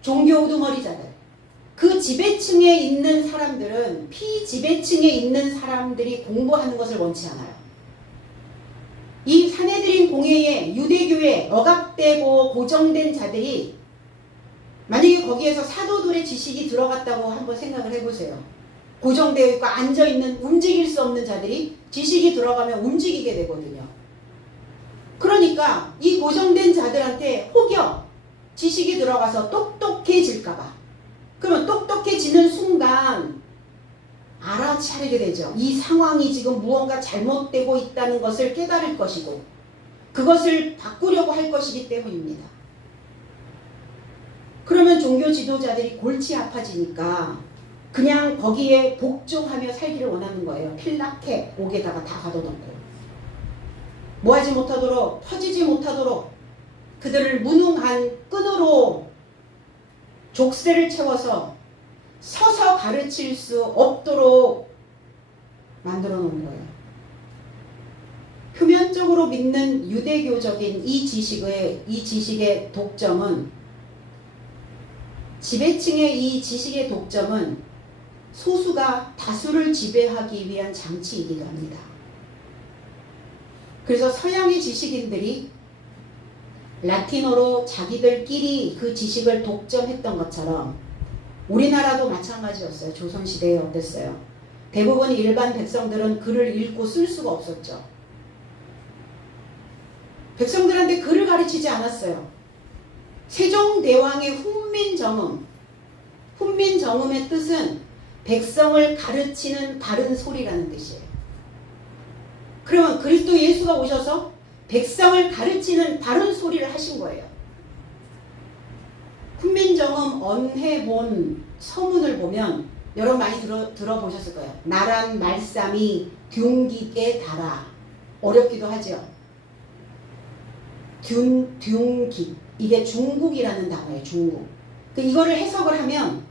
종교 우두머리자들. 그 지배층에 있는 사람들은 피지배층에 있는 사람들이 공부하는 것을 원치 않아요. 이 사내들인 공회에 유대교에 억압되고 고정된 자들이 만약에 거기에서 사도들의 지식이 들어갔다고 한번 생각을 해보세요. 고정되어 있고 앉아있는, 움직일 수 없는 자들이 지식이 들어가면 움직이게 되거든요. 그러니까 이 고정된 자들한테 혹여 지식이 들어가서 똑똑해질까봐, 그러면 똑똑해지는 순간 알아차리게 되죠. 이 상황이 지금 무언가 잘못되고 있다는 것을 깨달을 것이고, 그것을 바꾸려고 할 것이기 때문입니다. 그러면 종교 지도자들이 골치 아파지니까 그냥 거기에 복종하며 살기를 원하는 거예요. 필라케 옥에다가 다 가둬놓고, 뭐하지 못하도록, 퍼지지 못하도록 그들을 무능한 끈으로 족쇄를 채워서 서서 가르칠 수 없도록 만들어 놓은 거예요. 표면적으로 믿는 유대교적인 이 지식의 독점은, 지배층의 이 지식의 독점은 소수가 다수를 지배하기 위한 장치이기도 합니다. 그래서 서양의 지식인들이 라틴어로 자기들끼리 그 지식을 독점했던 것처럼 우리나라도 마찬가지였어요. 조선시대에 어땠어요? 대부분 일반 백성들은 글을 읽고 쓸 수가 없었죠. 백성들한테 글을 가르치지 않았어요. 세종대왕의 훈민정음의 뜻은 백성을 가르치는 바른 소리라는 뜻이에요. 그러면 그리스도 예수가 오셔서 백성을 가르치는 바른 소리를 하신 거예요. 훈민정음 언해본 서문을 보면 여러분 많이 들어보셨을 거예요. 나란 말씀이 둔깃에 달아. 어렵기도 하죠. 둔깃. 이게 중국이라는 단어예요. 중국. 이거를 해석을 하면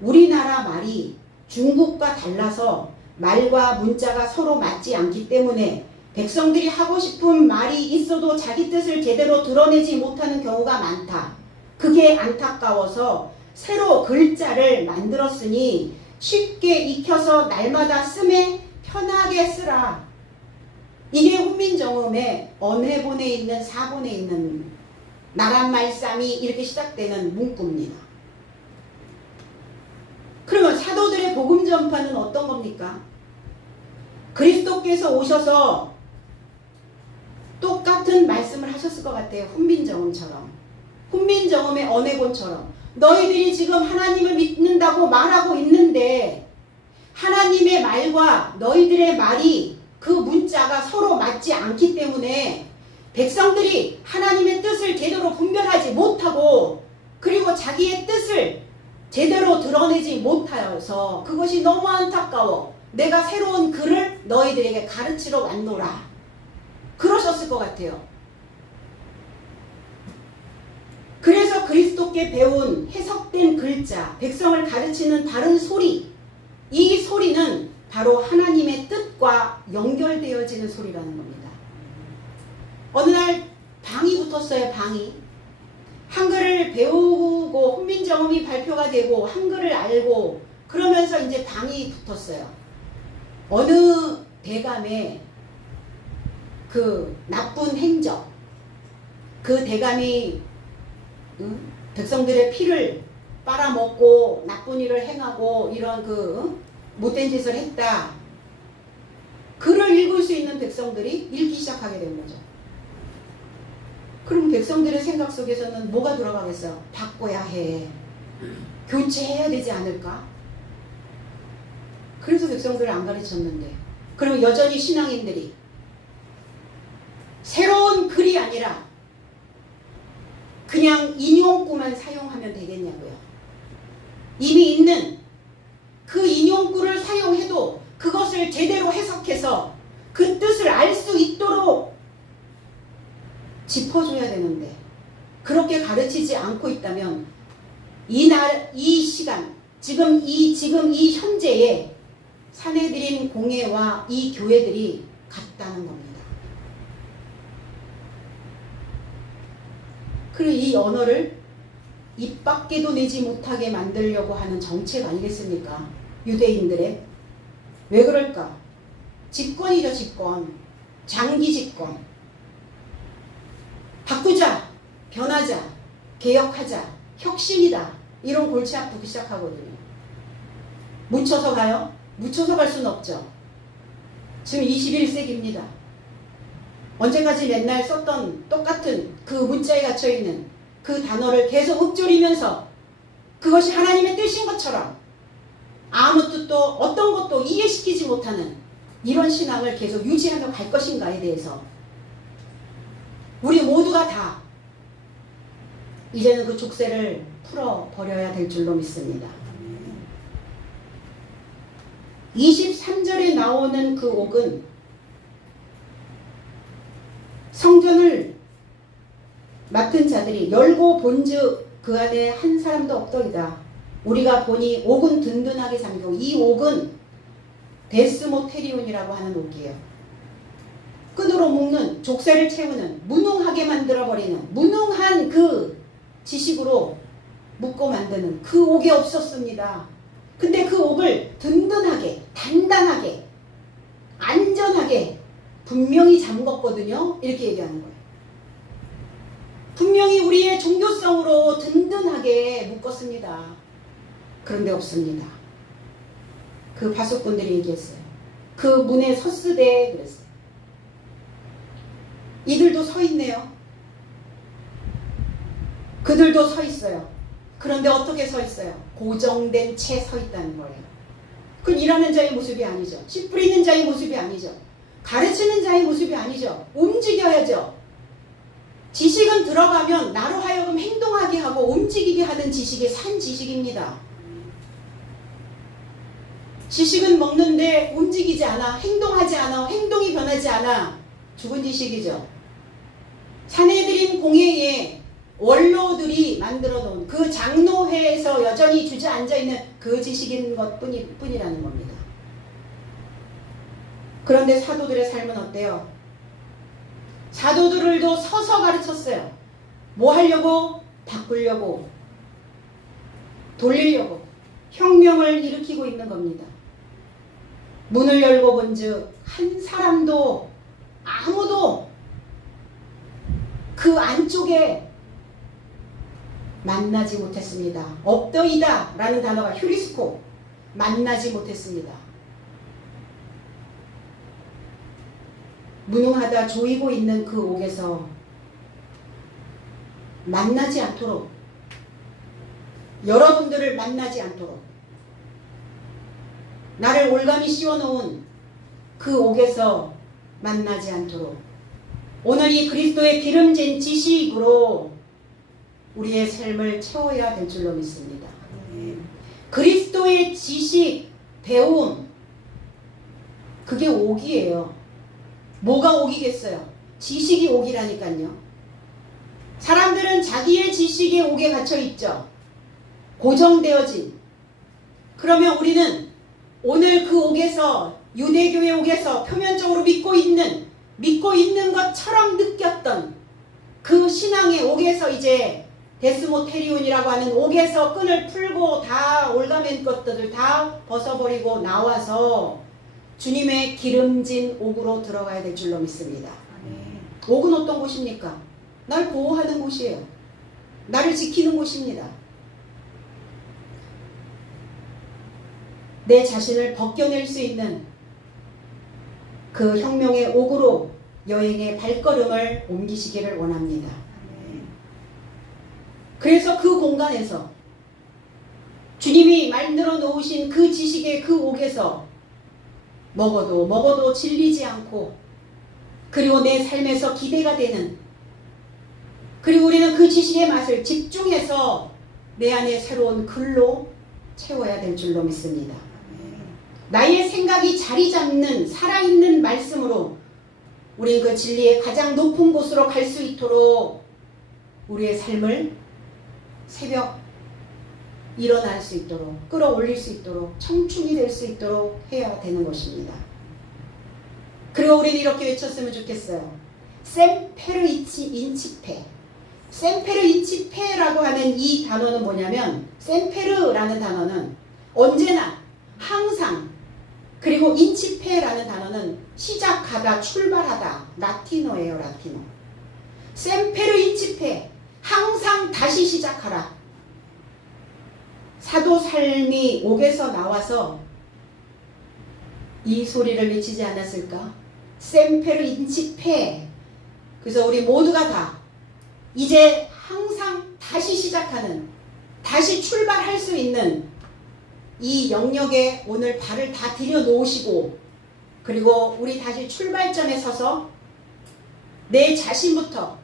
우리나라 말이 중국과 달라서 말과 문자가 서로 맞지 않기 때문에 백성들이 하고 싶은 말이 있어도 자기 뜻을 제대로 드러내지 못하는 경우가 많다. 그게 안타까워서 새로 글자를 만들었으니 쉽게 익혀서 날마다 쓰매 편하게 쓰라. 이게 훈민정음의 언해본에 있는 사본에 있는 나란말싸미 이렇게 시작되는 문구입니다. 그러면 사도들의 복음 전파는 어떤 겁니까? 그리스도께서 오셔서 똑같은 말씀을 하셨을 것 같아요. 훈민정음처럼. 훈민정음의 언해본처럼. 너희들이 지금 하나님을 믿는다고 말하고 있는데 하나님의 말과 너희들의 말이 그 문자가 서로 맞지 않기 때문에 백성들이 하나님의 뜻을 제대로 분별하지 못하고 그리고 자기의 뜻을 제대로 드러내지 못하여서 그것이 너무 안타까워. 내가 새로운 글을 너희들에게 가르치러 왔노라. 그러셨을 것 같아요. 그래서 그리스도께 배운 해석된 글자, 백성을 가르치는 바른 소리, 이 소리는 바로 하나님의 뜻과 연결되어지는 소리라는 겁니다. 어느 날 방이 붙었어요. 방이. 한글을 배우고 훈민정음이 발표가 되고 한글을 알고 그러면서 이제 방이 붙었어요. 어느 대감의 그 나쁜 행적, 그 대감이 백성들의 피를 빨아먹고 나쁜 일을 행하고 이런 못된 짓을 했다. 글을 읽을 수 있는 백성들이 읽기 시작하게 된 거죠. 그럼 백성들의 생각 속에서는 뭐가 돌아가겠어요? 바꿔야 해. 교체해야 되지 않을까? 그래서 백성들을 안 가르쳤는데 그러면 여전히 신앙인들이 새로운 글이 아니라 그냥 인용구만 사용하면 되겠냐고요. 이미 있는 그 인용구를 사용해도 그것을 제대로 해석해서 그 뜻을 알 수 있도록 짚어줘야 되는데 그렇게 가르치지 않고 있다면 이 시간, 지금 이 현재에 사내들인 공예와 이 교회들이 같다는 겁니다. 그리고 이 언어를 입 밖에도 내지 못하게 만들려고 하는 정책 아니겠습니까? 유대인들의. 왜 그럴까? 집권이죠, 집권. 장기 집권. 바꾸자, 변하자, 개혁하자, 혁신이다. 이런 골치 아프기 시작하거든요. 묻혀서 가요? 묻혀서 갈 수는 없죠. 지금 21세기입니다. 언제까지 맨날 썼던 똑같은 그 문자에 갇혀있는 그 단어를 계속 읊조리면서 그것이 하나님의 뜻인 것처럼 아무 뜻도 어떤 것도 이해시키지 못하는 이런 신앙을 계속 유지하며 갈 것인가에 대해서 우리 모두가 다 이제는 그 족쇄를 풀어버려야 될 줄로 믿습니다. 23절에 나오는 그 옥은 성전을 맡은 자들이 열고 본즉 그 안에 한 사람도 없더이다. 우리가 보니 옥은 든든하게 잠기고 이 옥은 데스모테리온이라고 하는 옥이에요. 끈으로 묶는, 족쇄를 채우는, 무능하게 만들어버리는 무능한 그 지식으로 묶고 만드는 그 옥이 없었습니다. 근데 그 옥을 든든하게, 단단하게, 안전하게 분명히 잠궜거든요. 이렇게 얘기하는 거예요. 분명히 우리의 종교성으로 든든하게 묶었습니다. 그런데 없습니다. 그 바속꾼들이 얘기했어요. 그 문에 섰으되 그랬어요. 이들도 서 있네요. 그들도 서 있어요. 그런데 어떻게 서 있어요? 고정된 채 서 있다는 거예요. 그건 일하는 자의 모습이 아니죠. 씨 뿌리는 자의 모습이 아니죠. 가르치는 자의 모습이 아니죠. 움직여야죠. 지식은 들어가면 나로 하여금 행동하게 하고 움직이게 하는 지식이 산 지식입니다. 지식은 먹는데 움직이지 않아. 행동하지 않아. 행동이 변하지 않아. 죽은 지식이죠. 사내들인 공예에 원로들이 만들어 놓은 그 장로회에서 여전히 주저앉아 있는 그 지식인 뿐이라는 겁니다. 그런데 사도들의 삶은 어때요? 사도들도 서서 가르쳤어요. 뭐 하려고? 바꾸려고, 돌리려고, 혁명을 일으키고 있는 겁니다. 문을 열고 본즉 한 사람도 아무도 그 안쪽에 만나지 못했습니다. 없더이다 라는 단어가 휴리스코, 만나지 못했습니다. 무능하다 조이고 있는 그 옥에서 만나지 않도록, 여러분들을 만나지 않도록, 나를 올가미 씌워놓은 그 옥에서 만나지 않도록 오늘 이 그리스도의 기름진 지식으로 우리의 삶을 채워야 될 줄로 믿습니다. 그리스도의 지식, 배움, 그게 옥이에요. 뭐가 옥이겠어요? 지식이 옥이라니까요. 사람들은 자기의 지식의 옥에 갇혀 있죠. 고정되어진. 그러면 우리는 오늘 그 옥에서, 유대교의 옥에서 표면적으로 믿고 있는 것처럼 느꼈던 그 신앙의 옥에서 이제 데스모테리온이라고 하는 옥에서 끈을 풀고 다 올가맨 것들을 다 벗어버리고 나와서 주님의 기름진 옥으로 들어가야 될 줄로 믿습니다. 옥은 어떤 곳입니까? 날 보호하는 곳이에요. 나를 지키는 곳입니다. 내 자신을 벗겨낼 수 있는 그 혁명의 옥으로 여행의 발걸음을 옮기시기를 원합니다. 그래서 그 공간에서 주님이 만들어 놓으신 그 지식의 그 옥에서 먹어도 질리지 않고, 그리고 내 삶에서 기대가 되는, 그리고 우리는 그 지식의 맛을 집중해서 내 안에 새로운 글로 채워야 될 줄로 믿습니다. 나의 생각이 자리 잡는 살아있는 말씀으로 우리는 그 진리의 가장 높은 곳으로 갈 수 있도록 우리의 삶을 새벽 일어날 수 있도록, 끌어올릴 수 있도록, 청춘이 될 수 있도록 해야 되는 것입니다. 그리고 우리는 이렇게 외쳤으면 좋겠어요. 셈페르 인치페. 셈페르 인치페라고 하는 이 단어는 뭐냐면, 셈페르라는 단어는 언제나, 항상, 그리고 인치페라는 단어는 시작하다, 출발하다, 라틴어예요. 라틴어. 셈페르 인치페, 항상 다시 시작하라. 사도 삶이 옥에서 나와서 이 소리를 외치지 않았을까? 셈페르 인치페. 그래서 우리 모두가 다 이제 항상 다시 시작하는, 다시 출발할 수 있는 이 영역에 오늘 발을 다 들여놓으시고, 그리고 우리 다시 출발점에 서서 내 자신부터,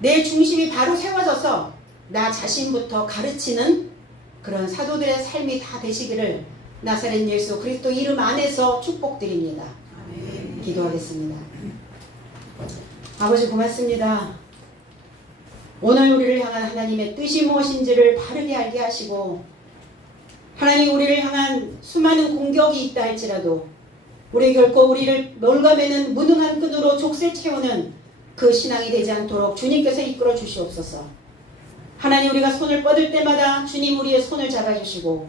내 중심이 바로 세워져서 나 자신부터 가르치는 그런 사도들의 삶이 다 되시기를 나사렛 예수 그리스도 이름 안에서 축복드립니다. 아멘. 기도하겠습니다. 아버지 고맙습니다. 오늘 우리를 향한 하나님의 뜻이 무엇인지를 바르게 알게 하시고, 하나님 우리를 향한 수많은 공격이 있다 할지라도 우리 결코 우리를 몰가매는 무능한 끈으로 족쇄 채우는 그 신앙이 되지 않도록 주님께서 이끌어 주시옵소서. 하나님 우리가 손을 뻗을 때마다 주님 우리의 손을 잡아주시고,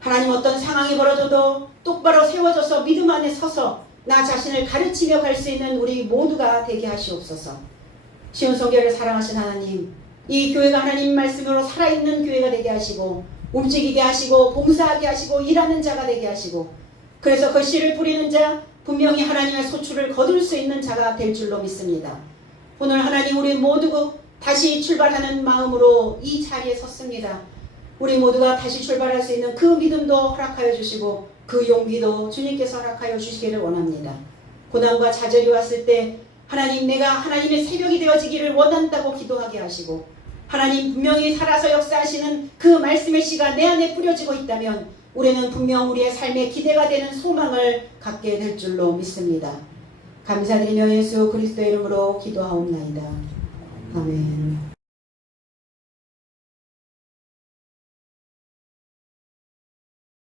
하나님 어떤 상황이 벌어져도 똑바로 세워져서 믿음 안에 서서 나 자신을 가르치며 갈 수 있는 우리 모두가 되게 하시옵소서. 시온성교회를 사랑하신 하나님, 이 교회가 하나님 말씀으로 살아있는 교회가 되게 하시고, 움직이게 하시고, 봉사하게 하시고, 일하는 자가 되게 하시고, 그래서 그 씨를 뿌리는 자, 분명히 하나님의 소출을 거둘 수 있는 자가 될 줄로 믿습니다. 오늘 하나님 우리 모두 다시 출발하는 마음으로 이 자리에 섰습니다. 우리 모두가 다시 출발할 수 있는 그 믿음도 허락하여 주시고, 그 용기도 주님께서 허락하여 주시기를 원합니다. 고난과 좌절이 왔을 때 하나님, 내가 하나님의 새벽이 되어지기를 원한다고 기도하게 하시고, 하나님 분명히 살아서 역사하시는 그 말씀의 씨가 내 안에 뿌려지고 있다면 우리는 분명 우리의 삶에 기대가 되는 소망을 갖게 될 줄로 믿습니다. 감사드리며 예수 그리스도의 이름으로 기도하옵나이다. 아멘.